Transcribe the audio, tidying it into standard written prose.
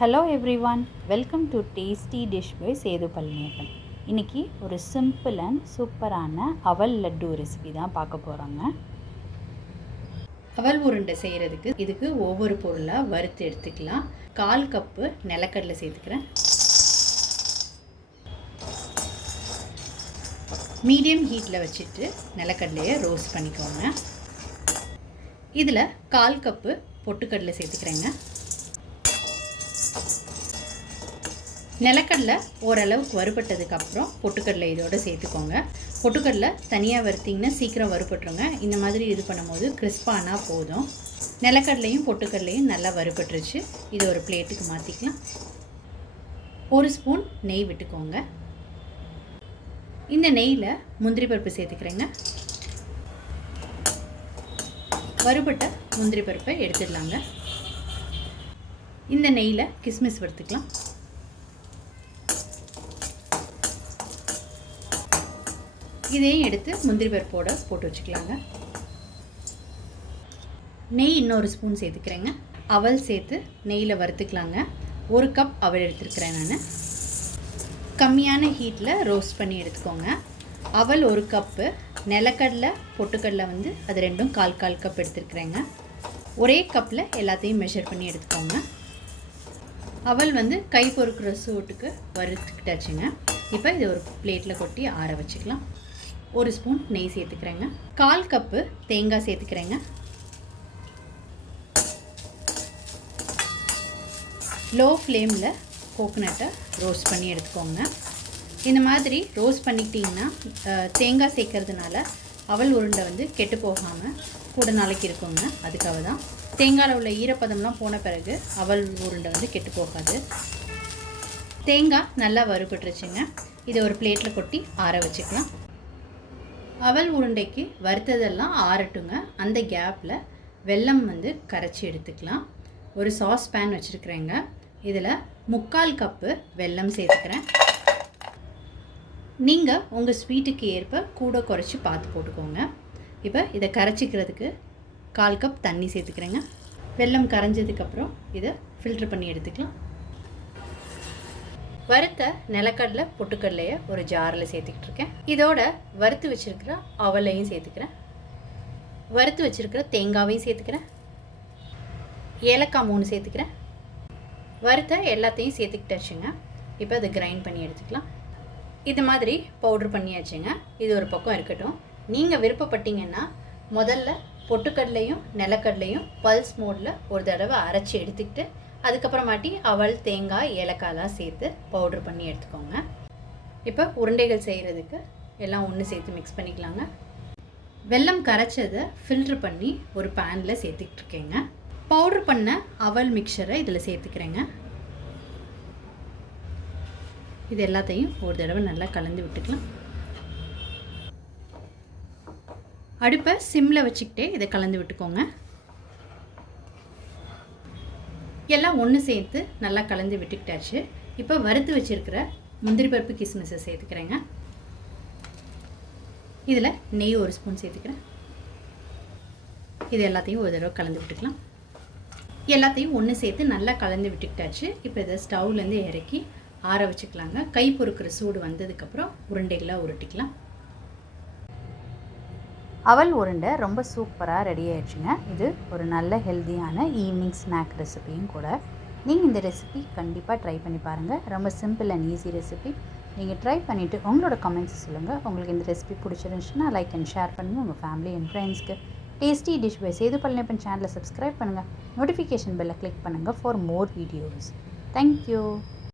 Hello everyone, welcome to tasty dish by Sethu Palaniappan. இன்றைக்கி ஒரு simple and சூப்பரான அவல் லட்டு ரெசிபி தான் பார்க்க போகிறோங்க. அவல் உருண்டை செய்கிறதுக்கு இதுக்கு ஒவ்வொரு பொருளாக வறுத்து எடுத்துக்கலாம். 1/4 கப்பு நிலக்கடலை சேர்த்துக்கிறேன். மீடியம் ஹீட்டில் வச்சுட்டு நிலக்கடலையை ரோஸ்ட் பண்ணிக்கோங்க. இதில் 1/4 கப்பு பொட்டுக்கடலை சேர்த்துக்கிறேங்க. நிலக்கடலை ஓரளவுக்கு வறுபட்டதுக்கப்புறம் பொட்டுக்கடலை இதோடு சேர்த்துக்கோங்க. பொட்டுக்கடலை தனியாக வறுத்திங்கன்னா சீக்கிரம் வறுபட்டுருங்க. இந்த மாதிரி இது பண்ணும்போது கிறிஸ்பானால் போதும். நிலக்கடலையும் பொட்டுக்கடலையும் நல்லா வறுபட்டுருச்சு. இது ஒரு பிளேட்டுக்கு மாற்றிக்கலாம். 1 ஸ்பூன் நெய் விட்டுக்கோங்க. இந்த நெய்யில் முந்திரி பருப்பு சேர்த்துக்கிறேங்க. வறுபட்ட முந்திரி பருப்பை எடுத்துடலாங்க. இந்த நெய்யில் கிஸ்மிஸ் வறுத்துக்கலாம். இதையும் எடுத்து முந்திரி பருப்போடு போட்டு வச்சுக்கலாங்க. நெய் இன்னொரு ஸ்பூன் சேர்த்துக்கிறேங்க. அவல் சேர்த்து நெய்யில் வறுத்துக்கலாங்க. 1 கப் அவல் எடுத்துருக்கிறேன் நான். கம்மியான ஹீட்டில் ரோஸ்ட் பண்ணி எடுத்துக்கோங்க. அவல் 1 கப்பு, நிலக்கடலை பொட்டுக்கடலை அது ரெண்டும் 1/4 கப் எடுத்துருக்குறேங்க. ஒரே கப்பில் எல்லாத்தையும் மெஷர் பண்ணி எடுத்துக்கோங்க. அவல் கை பொறுக்கிற சூட்டுக்கு வறுத்துக்கிட்டாச்சுங்க. இப்போ இது ஒரு பிளேட்டில் கொட்டி ஆற வச்சுக்கலாம். 1 ஸ்பூன் நெய் சேர்த்துக்கிறேங்க. 1/4 கப்பு தேங்காய் சேர்த்துக்கிறேங்க. லோ ஃப்ளேமில் கோகோனட்டை ரோஸ்ட் பண்ணி எடுத்துக்கோங்க. இந்த மாதிரி ரோஸ்ட் பண்ணிக்கிட்டிங்கன்னா தேங்காய் சேர்க்கறதுனால அவல் உருண்டை கெட்டு போகாமல் கூட நாளைக்கு இருக்குங்க. அதுக்காக தான். தேங்காயில் உள்ள ஈரப்பதம்லாம் போன பிறகு அவல் உருண்டை கெட்டு போகாது. தேங்காய் நல்லா வறுபட்டுருச்சுங்க. இதை ஒரு பிளேட்டில் கொட்டி ஆற வச்சுக்கலாம். அவல் உருண்டைக்கு வறுத்ததெல்லாம் ஆறட்டுங்க. அந்த கேப்பில் வெல்லம் கரைச்சி எடுத்துக்கலாம். ஒரு சாஸ் பேன் வச்சுருக்குறேங்க. இதில் 3/4 கப்பு வெல்லம் சேர்த்துக்கிறேன். நீங்கள் உங்கள் ஸ்வீட்டுக்கு ஏற்ப கூட குறைச்சி பார்த்து போட்டுக்கோங்க. இப்போ இதை கரைச்சிக்கிறதுக்கு 1/4 கப் தண்ணி சேர்த்துக்கிறேங்க. வெல்லம் கரைஞ்சதுக்கப்புறம் இதை ஃபில்ட்ரு பண்ணி எடுத்துக்கலாம். வறுத்த நிலக்கடலை பொட்டுக்கடலையை ஒரு ஜாரில் சேர்த்துக்கிட்டு இருக்கேன். இதோட வறுத்து வச்சுருக்கிற அவலையும் சேர்த்துக்கிறேன். வறுத்து வச்சுருக்கிற தேங்காவையும் சேர்த்துக்கிறேன். ஏலக்காய் 3 சேர்த்துக்கிறேன். வறுத்த எல்லாத்தையும் சேர்த்துக்கிட்டாச்சுங்க. இப்போ அதை கிரைண்ட் பண்ணி எடுத்துக்கலாம். இது மாதிரி பவுட்ரு பண்ணியாச்சுங்க. இது ஒரு பக்கம் இருக்கட்டும். நீங்கள் விருப்பப்பட்டீங்கன்னா முதல்ல பொட்டுக்கடலையும் நிலக்கடலையும் பல்ஸ் மோடில் ஒரு தடவை அரைச்சி எடுத்துக்கிட்டு அதுக்கப்புறமாட்டி அவல் தேங்காய் ஏலக்காயெலாம் சேர்த்து பவுட்ரு பண்ணி எடுத்துக்கோங்க. இப்போ உருண்டைகள் செய்கிறதுக்கு எல்லாம் ஒன்று சேர்த்து மிக்ஸ் பண்ணிக்கலாங்க. வெல்லம் கரைச்சதை ஃபில்ட்ரு பண்ணி ஒரு பேனில் சேர்த்துக்கிட்டு இருக்கேங்க. பவுட்ரு பண்ண அவல் மிக்சரை இதில் சேர்த்துக்கிறேங்க. இது எல்லாத்தையும் ஒரு தடவை நல்லா கலந்து விட்டுக்கலாம். அடுப்பை சிம்மில் வச்சுக்கிட்டே இதை கலந்து விட்டுக்கோங்க. எல்லாம் ஒன்று சேர்த்து நல்லா கலந்து விட்டுக்கிட்டாச்சு. இப்போ வறுத்து வச்சுருக்கிற முந்திரி பருப்பு கிஸ்மிஸை சேர்த்துக்கிறேங்க. இதில் நெய் 1 ஸ்பூன் சேர்த்துக்கிறேன். இது எல்லாத்தையும் ஒரு தடவை கலந்து விட்டுக்கலாம். எல்லாத்தையும் ஒன்று சேர்த்து நல்லா கலந்து விட்டுக்கிட்டாச்சு. இப்போ இதை ஸ்டவ்லேருந்து இறக்கி ஆற வச்சுக்கலாங்க. கை பொறுக்கிற சூடு வந்ததுக்கப்புறம் உருண்டைகளாக உருட்டிக்கலாம். அவல் உருண்டை ரொம்ப சூப்பராக ரெடி ஆயிடுச்சுங்க. இது ஒரு நல்ல ஹெல்த்தியான ஈவினிங் ஸ்நாக் ரெசிபியும் கூட. நீங்கள் இந்த ரெசிபி கண்டிப்பாக ட்ரை பண்ணி பாருங்கள். ரொம்ப சிம்பிள் அண்ட் ஈஸி ரெசிபி. நீங்கள் ட்ரை பண்ணிவிட்டு உங்களோட கமெண்ட்ஸ் சொல்லுங்கள். உங்களுக்கு இந்த ரெசிபி பிடிச்சிருந்துச்சுன்னா லைக் அண்ட் ஷேர் பண்ணுங்கள் உங்கள் ஃபேமிலி அண்ட் ஃப்ரெண்ட்ஸ்க்கு. Tasty dish by Sethu Palaniappan சேனலை சப்ஸ்கிரைப் பண்ணுங்கள். நோட்டிஃபிகேஷன் பெல்லை கிளிக் பண்ணுங்கள் ஃபார் மோர் வீடியோஸ். தேங்க்யூ.